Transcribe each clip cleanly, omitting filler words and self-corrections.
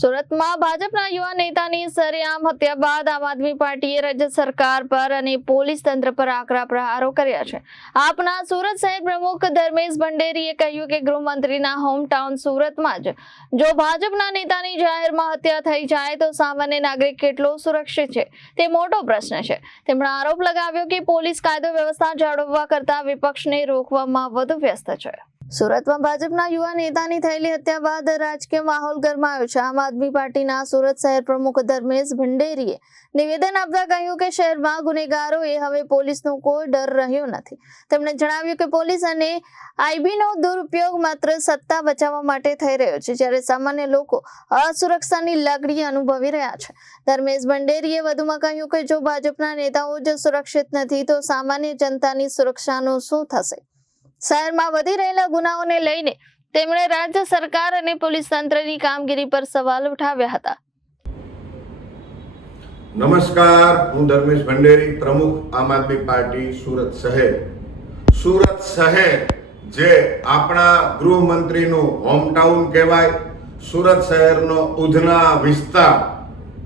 સુરતમાં ભાજપના યુવા નેતાની સરેઆમ હત્યા બાદ આમ આદમી પાર્ટીએ રાજ્ય સરકાર પર અને પોલીસ તંત્ર પર આકરા પ્રહારો કર્યા છે। આપના સુરત શહેર પ્રમુખ ધર્મેશ ભંડેરીએ કહ્યું કે ગૃહમંત્રીના હોમટાઉન સુરતમાં જ જો ભાજપના નેતાની જાહેરમાં હત્યા થઈ જાય તો સામાન્ય નાગરિક કેટલો સુરક્ષિત છે તે મોટો પ્રશ્ન છે। તેમણે આરોપ લગાવ્યો કે પોલીસ કાયદો વ્યવસ્થા જાળવવા કરતા વિપક્ષને રોકવામાં વધુ વ્યસ્ત છે। સુરતમાં ભાજપના યુવા નેતાની થયેલી હત્યા બાદ રાજકીય માહોલ ગરમાયો છે। આમ આદમી પાર્ટીના સુરત શહેર પ્રમુખ ધર્મેશ ભંડેરીએ નિવેદન આપતા કહ્યું કે શહેરમાં ગુનેગારોએ હવે પોલીસનો કોઈ ડર રહ્યો નથી। તેમણે જણાવ્યું કે પોલીસ અને આઈબીનો દુરુપયોગ માત્ર સત્તા બચાવવા માટે થઈ રહ્યો છે, જ્યારે સામાન્ય લોકો અસુરક્ષાની લાગણી અનુભવી રહ્યા છે। ધર્મેશ ભંડેરીએ વધુમાં કહ્યું કે જો ભાજપના નેતાઓ જ સુરક્ષિત નથી તો સામાન્ય જનતાની સુરક્ષાનું શું થશે। શહેરમાં વધી રહેલા ગુનાઓને લઈને તેમણે રાજ્ય સરકાર અને પોલીસ તંત્રની કામગીરી પર સવાલ ઉઠાવ્યા હતા। નમસ્કાર, હું ધર્મેશ ભંડેરી, પ્રમુખ આમ આદમી પાર્ટી સુરત શહેર। સુરત શહેર જે આપણા ગૃહમંત્રીનું હોમટાઉન કહેવાય, સુરત શહેરનો ઉધના વિસ્તાર,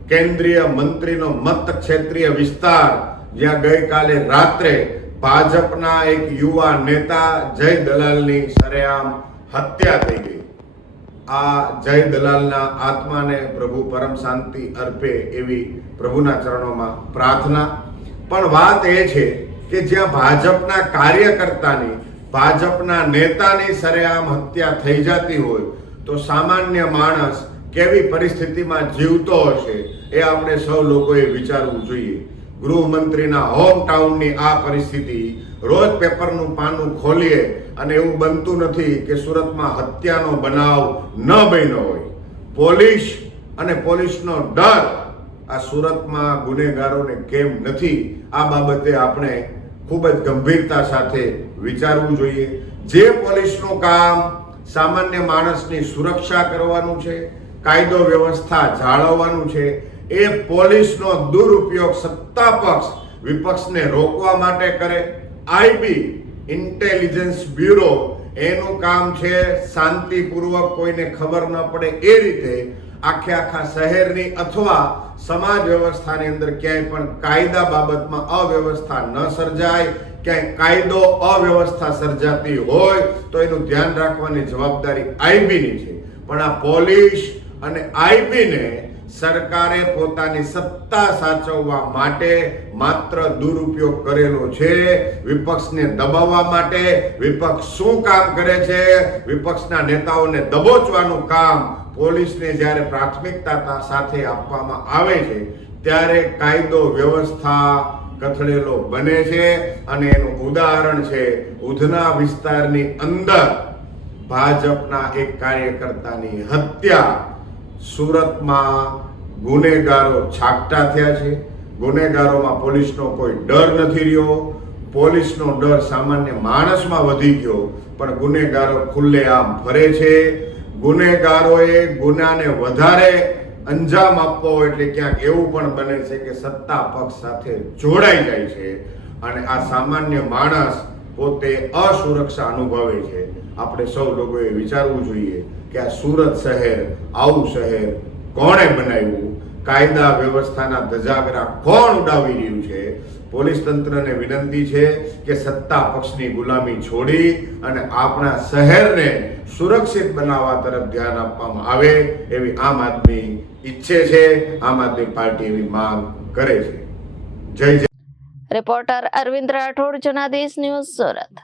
કેન્દ્રીય મંત્રીનો મત ક્ષેત્રીય વિસ્તાર, જ્યાં ગઈકાલે રાત્રે ભાજપના એક યુવા નેતા જય દલાલની સરેઆમ હત્યા થઈ ગઈ। આ જય દલાલના આત્માને પ્રભુ પરમ શાંતિ અર્પે એવી પ્રભુના ચરણોમાં પ્રાર્થના। પણ વાત એ છે કે જ્યાં ભાજપના કાર્યકર્તાની, ભાજપના નેતાની સરેઆમ હત્યા થઈ જતી હોય તો સામાન્ય માણસ કેવી પરિસ્થિતિમાં જીવતો હશે એ આપણે સૌ લોકોએ વિચારવું જોઈએ। ગૃહમંત્રીના હોમટાઉનની આ પરિસ્થિતિ, રોજ પેપરનું પાનું ખોલીએ અને એવું બનતું નથી કે સુરતમાં હત્યાનો બનાવ ન બન્યો હોય। પોલીસ અને પોલીસનો ડર આ સુરતમાં ગુનેગારોને કેમ નથી, આ બાબતે આપણે ખૂબ જ ગંભીરતા સાથે વિચારવું જોઈએ। જે પોલીસનું કામ સામાન્ય માણસની સુરક્ષા કરવાનું છે, કાયદો વ્યવસ્થા જાળવવાનું છે, એ પોલીસનો દુરુપયોગ સત્તા પક્ષ વિપક્ષને રોકવા માટે કરે। આઈબી ઇન્ટેલિજન્સ બ્યુરો એનું કામ છે શાંતિપૂર્વક કોઈને ખબર ન પડે એ રીતે આખા શહેરની અથવા સમાજ વ્યવસ્થાની અંદર ક્યાંય પણ કાયદા બાબતમાં અવ્યવસ્થા ન સર્જાય, ક્યાંય કાયદો અવ્યવસ્થા સર્જાતી હોય તો એનું ધ્યાન રાખવાની જવાબદારી આઈબીની છે। પણ આ પોલીસ અને આઈબીને સરકારે પોતાની સત્તા સાચવવા માટે માત્ર દુરુપયોગ કરેલો છે, વિપક્ષને દબાવવા માટે। વિપક્ષ શું કામ કરે છે? વિપક્ષના નેતાઓને દબોચવાનું કામ પોલીસને જ્યારે પ્રાથમિકતા સાથે આપવામાં આવે છે ત્યારે કાયદો વ્યવસ્થા કથળેલો બને છે। અને એનું ઉદાહરણ છે ઉધના વિસ્તારની અંદર ભાજપના એક કાર્યકર્તાની હત્યા। સુરતમાં ગુનેગારો છાપટા થયા છે। ગુનેગારોમાં પોલીસનો કોઈ ડર નથી રહ્યો। પોલીસનો ડર સામાન્ય માણસમાં વધી ગયો, પણ ગુનેગારો ખુલ્લેઆમ ફરે છે। ગુનેગારોએ ગુનાને વધારે અંજામ આપવો હોય એટલે ક્યાંક એવું પણ બને છે કે સત્તા પક્ષ સાથે જોડાઈ જાય છે અને આ સામાન્ય માણસ પોતે અસુરક્ષા અનુભવે છે। આપણે સૌ લોકોએ વિચારવું જોઈએ કે આ સુરત શહેર, આવું શહેર કોણે બનાવ્યું? કાયદા વ્યવસ્થાના ધજાગરા કોણ ઉડાવી રહ્યું છે? પોલીસ તંત્રને વિનંતી છે કે સત્તા પક્ષની ગુલામી છોડી અને આપણા શહેરને સુરક્ષિત બનાવવા તરફ ધ્યાન આપવામાં આવે એવી આમ આદમી ઈચ્છે છે, આમ આદમી પાર્ટી એવી માંગ કરે છે। જય જય। Reporter Arvind Rathod, Janadesh news, Surat.